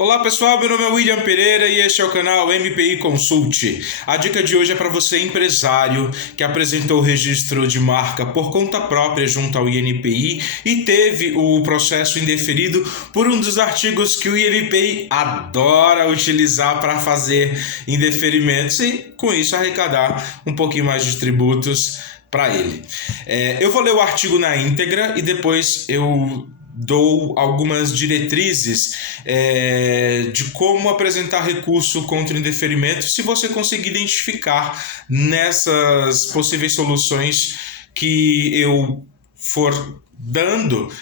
Olá pessoal, meu nome é William Pereira e este é o canal MPI Consult. A dica de hoje é para você empresário que apresentou o registro de marca por conta própria junto ao INPI e teve o processo indeferido por um dos artigos que o INPI adora utilizar para fazer indeferimentos e com isso arrecadar um pouquinho mais de tributos para ele. Eu vou ler o artigo na íntegra e depois eu dou algumas diretrizes de como apresentar recurso contra o indeferimento, se você conseguir identificar nessas possíveis soluções que eu for dando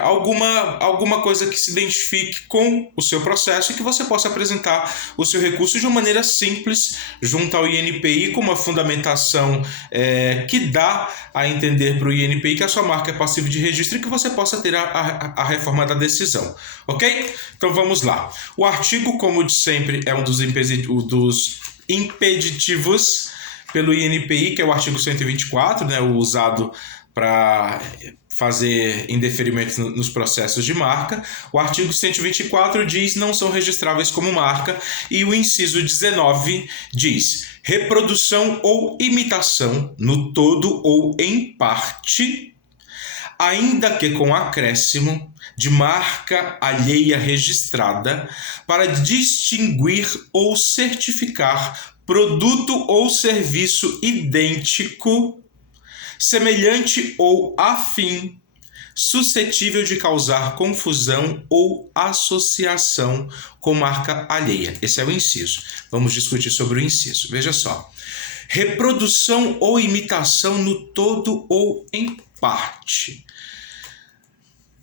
alguma coisa que se identifique com o seu processo e que você possa apresentar o seu recurso de uma maneira simples junto ao INPI, com uma fundamentação que dá a entender para o INPI que a sua marca é passível de registro e que você possa ter a reforma da decisão, ok? Então vamos lá. O artigo, como de sempre, é um dos impeditivos pelo INPI, que é o artigo 124, né, o usado para fazer indeferimento nos processos de marca. O artigo 124 diz não são registráveis como marca e o inciso 19 diz reprodução ou imitação no todo ou em parte, ainda que com acréscimo de marca alheia registrada para distinguir ou certificar produto ou serviço idêntico, semelhante ou afim, suscetível de causar confusão ou associação com marca alheia. Esse é o inciso. Vamos discutir sobre o inciso. Veja só. Reprodução ou imitação no todo ou em parte.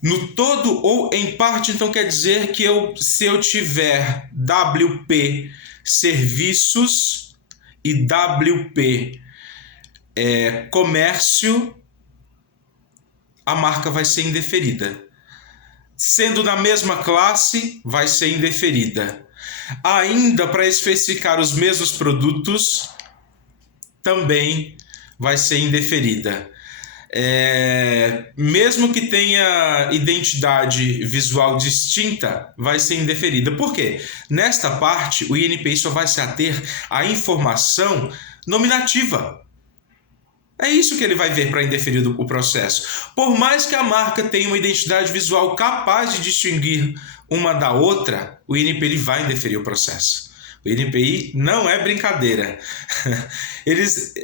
No todo ou em parte, então quer dizer que se eu tiver WP serviços e WP comércio, a marca vai ser indeferida. Sendo na mesma classe, vai ser indeferida. Ainda para especificar os mesmos produtos, também vai ser indeferida. Mesmo que tenha identidade visual distinta, vai ser indeferida. Por quê? Nesta parte, o INPI só vai se ater à informação nominativa. É isso que ele vai ver para indeferir o processo. Por mais que a marca tenha uma identidade visual capaz de distinguir uma da outra, o INPI vai indeferir o processo. O INPI não é brincadeira. Eles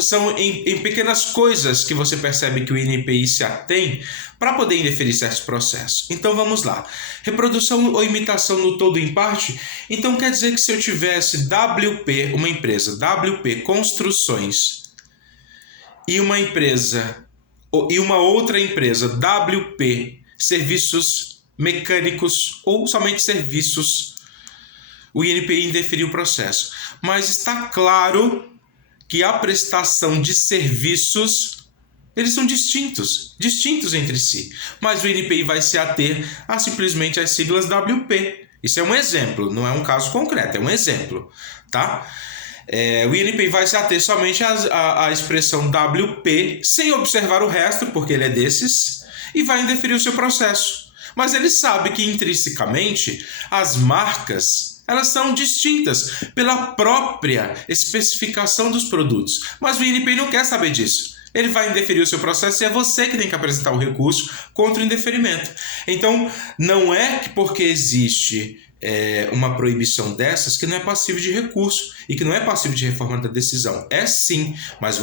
são em pequenas coisas que você percebe que o INPI se atém para poder indeferir certos processos. Então vamos lá. Reprodução ou imitação no todo em parte. Então quer dizer que se eu tivesse WP, uma empresa, WP Construções, e uma outra empresa, WP Serviços Mecânicos ou somente Serviços, o INPI indeferiu o processo. Mas está claro que a prestação de serviços, eles são distintos entre si. Mas o INPI vai se ater a simplesmente as siglas WP. Isso é um exemplo, não é um caso concreto, é um exemplo, tá? O INPI vai se ater somente à expressão WP, sem observar o resto, porque ele é desses, e vai indeferir o seu processo. Mas ele sabe que, intrinsecamente, as marcas elas são distintas pela própria especificação dos produtos. Mas o INPI não quer saber disso. Ele vai indeferir o seu processo e é você que tem que apresentar o recurso contra o indeferimento. Então, não é que porque existe uma proibição dessas que não é passível de recurso e que não é passível de reforma da decisão. É sim, mas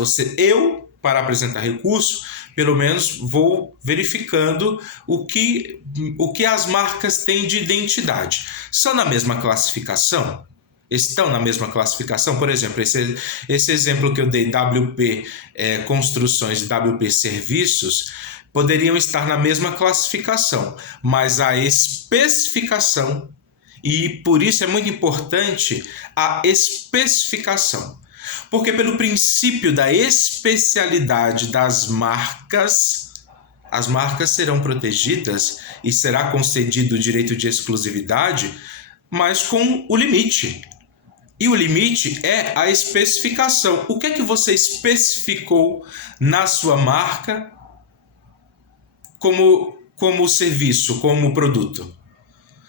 para apresentar recurso, pelo menos vou verificando o que as marcas têm de identidade. São na mesma classificação? Estão na mesma classificação? Por exemplo, esse exemplo que eu dei, WP Construções e WP Serviços, poderiam estar na mesma classificação, mas a especificação, e por isso é muito importante a especificação, porque pelo princípio da especialidade das marcas, as marcas serão protegidas e será concedido o direito de exclusividade, mas com o limite. E o limite é a especificação. O que é que você especificou na sua marca como serviço, como produto?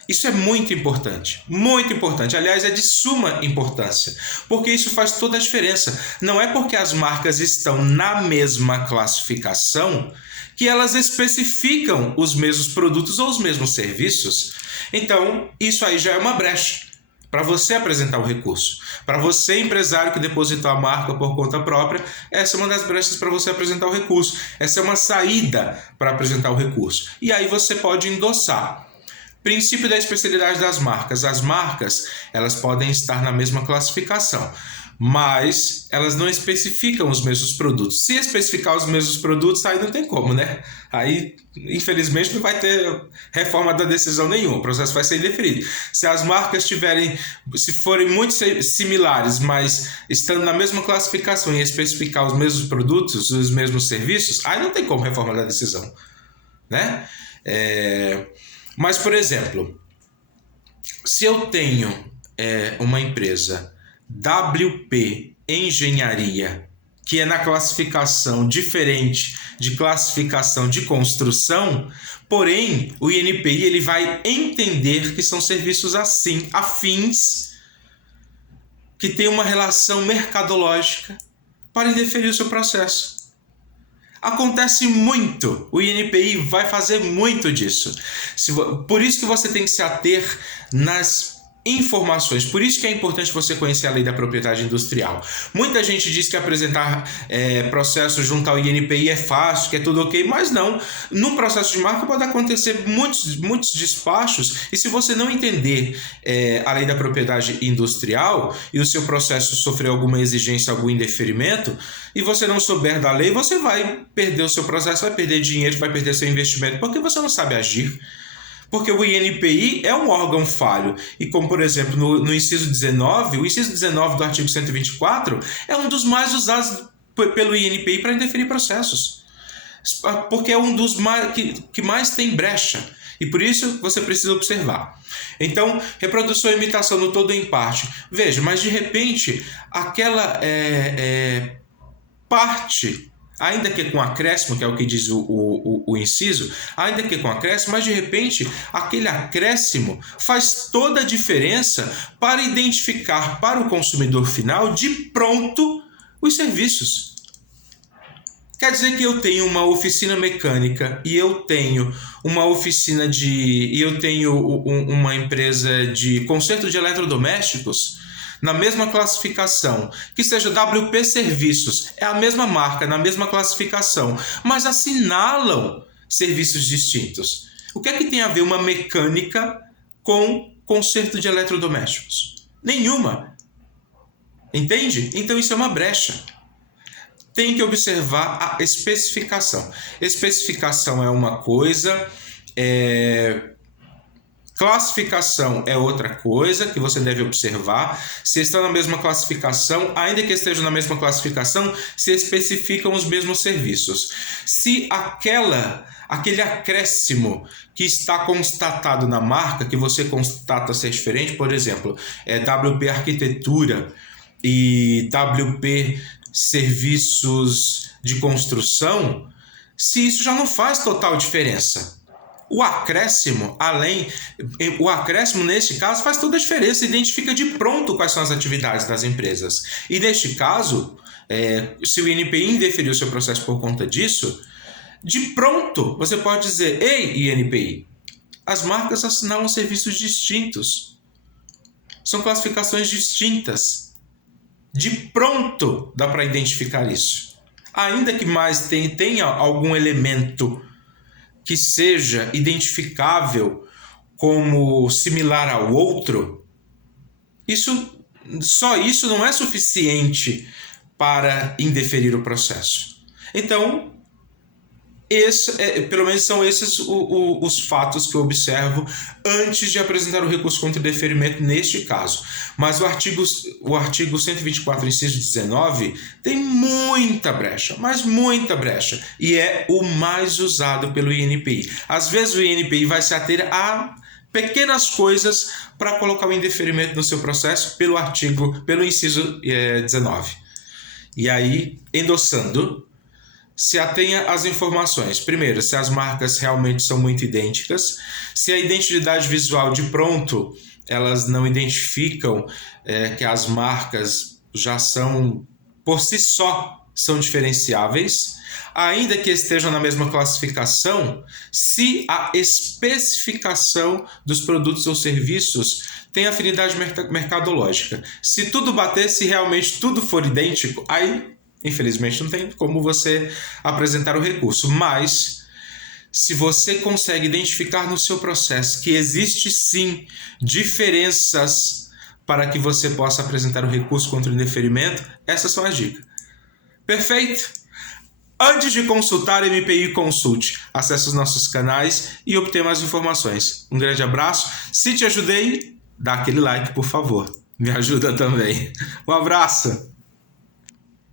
Isso é muito importante, muito importante. Aliás, é de suma importância, porque isso faz toda a diferença. Não é porque as marcas estão na mesma classificação que elas especificam os mesmos produtos ou os mesmos serviços. Então, isso aí já é uma brecha para você apresentar o recurso. Para você, empresário que depositou a marca por conta própria, essa é uma das brechas para você apresentar o recurso. Essa é uma saída para apresentar o recurso. E aí você pode endossar. Princípio da especialidade das marcas. As marcas, elas podem estar na mesma classificação, mas elas não especificam os mesmos produtos. Se especificar os mesmos produtos, aí não tem como, né? Aí, infelizmente, não vai ter reforma da decisão nenhuma, o processo vai ser indeferido. Se as marcas se forem muito similares, mas estando na mesma classificação e especificar os mesmos produtos, os mesmos serviços, aí não tem como reforma da decisão, né? Mas, por exemplo, se eu tenho uma empresa WP Engenharia, que é na classificação diferente de classificação de construção, porém o INPI ele vai entender que são serviços assim, afins, que tem uma relação mercadológica para indeferir o seu processo. Acontece muito, o INPI vai fazer muito disso. Por isso que você tem que se ater nas informações, por isso que é importante você conhecer a lei da propriedade industrial. Muita gente diz que apresentar processo junto ao INPI é fácil, que é tudo ok, mas não. No processo de marca pode acontecer muitos despachos, e se você não entender a lei da propriedade industrial e o seu processo sofrer alguma exigência, algum indeferimento, e você não souber da lei, você vai perder o seu processo, vai perder dinheiro, vai perder seu investimento, porque você não sabe agir. Porque o INPI é um órgão falho. E como, por exemplo, no inciso 19, o inciso 19 do artigo 124 é um dos mais usados pelo INPI para indeferir processos. Porque é um dos que mais tem brecha. E por isso você precisa observar. Então, reprodução e imitação no todo ou em parte. Veja, mas de repente, aquela parte, ainda que com acréscimo, que é o que diz o inciso, ainda que com acréscimo, mas de repente aquele acréscimo faz toda a diferença para identificar para o consumidor final de pronto os serviços. Quer dizer que eu tenho uma oficina mecânica e eu tenho uma uma empresa de conserto de eletrodomésticos na mesma classificação, que seja WP Serviços, é a mesma marca, na mesma classificação, mas assinalam serviços distintos. O que é que tem a ver uma mecânica com conserto de eletrodomésticos? Nenhuma. Entende? Então isso é uma brecha. Tem que observar a especificação. Especificação é uma coisa, classificação é outra coisa que você deve observar. Se estão na mesma classificação, ainda que estejam na mesma classificação, se especificam os mesmos serviços. Se aquele acréscimo que está constatado na marca, que você constata ser diferente, por exemplo, WP Arquitetura e WP Serviços de Construção, se isso já não faz total diferença. O acréscimo, neste caso, faz toda a diferença, identifica de pronto quais são as atividades das empresas. E neste caso, se o INPI indeferiu o seu processo por conta disso, de pronto você pode dizer: ei, INPI, as marcas assinalam serviços distintos. São classificações distintas. De pronto dá para identificar isso. Ainda que mais tenha algum elemento que seja identificável como similar ao outro, só isso não é suficiente para indeferir o processo. Então, pelo menos são esses os fatos que eu observo antes de apresentar o recurso contra indeferimento neste caso. Mas o artigo 124, inciso 19, tem muita brecha, mas muita brecha, e é o mais usado pelo INPI. Às vezes o INPI vai se ater a pequenas coisas para colocar o indeferimento no seu processo pelo inciso 19. E aí, endossando, se atenha às informações. Primeiro, se as marcas realmente são muito idênticas, se a identidade visual de pronto, elas não identificam que as marcas já são, por si só, são diferenciáveis, ainda que estejam na mesma classificação, se a especificação dos produtos ou serviços tem afinidade mercadológica. Se tudo bater, se realmente tudo for idêntico, aí, infelizmente, não tem como você apresentar o recurso. Mas, se você consegue identificar no seu processo que existe sim diferenças para que você possa apresentar o recurso contra o indeferimento, essas são as dicas. Perfeito? Antes de consultar MPI Consulte, acesse os nossos canais e obtenha mais informações. Um grande abraço. Se te ajudei, dá aquele like, por favor. Me ajuda também. Um abraço.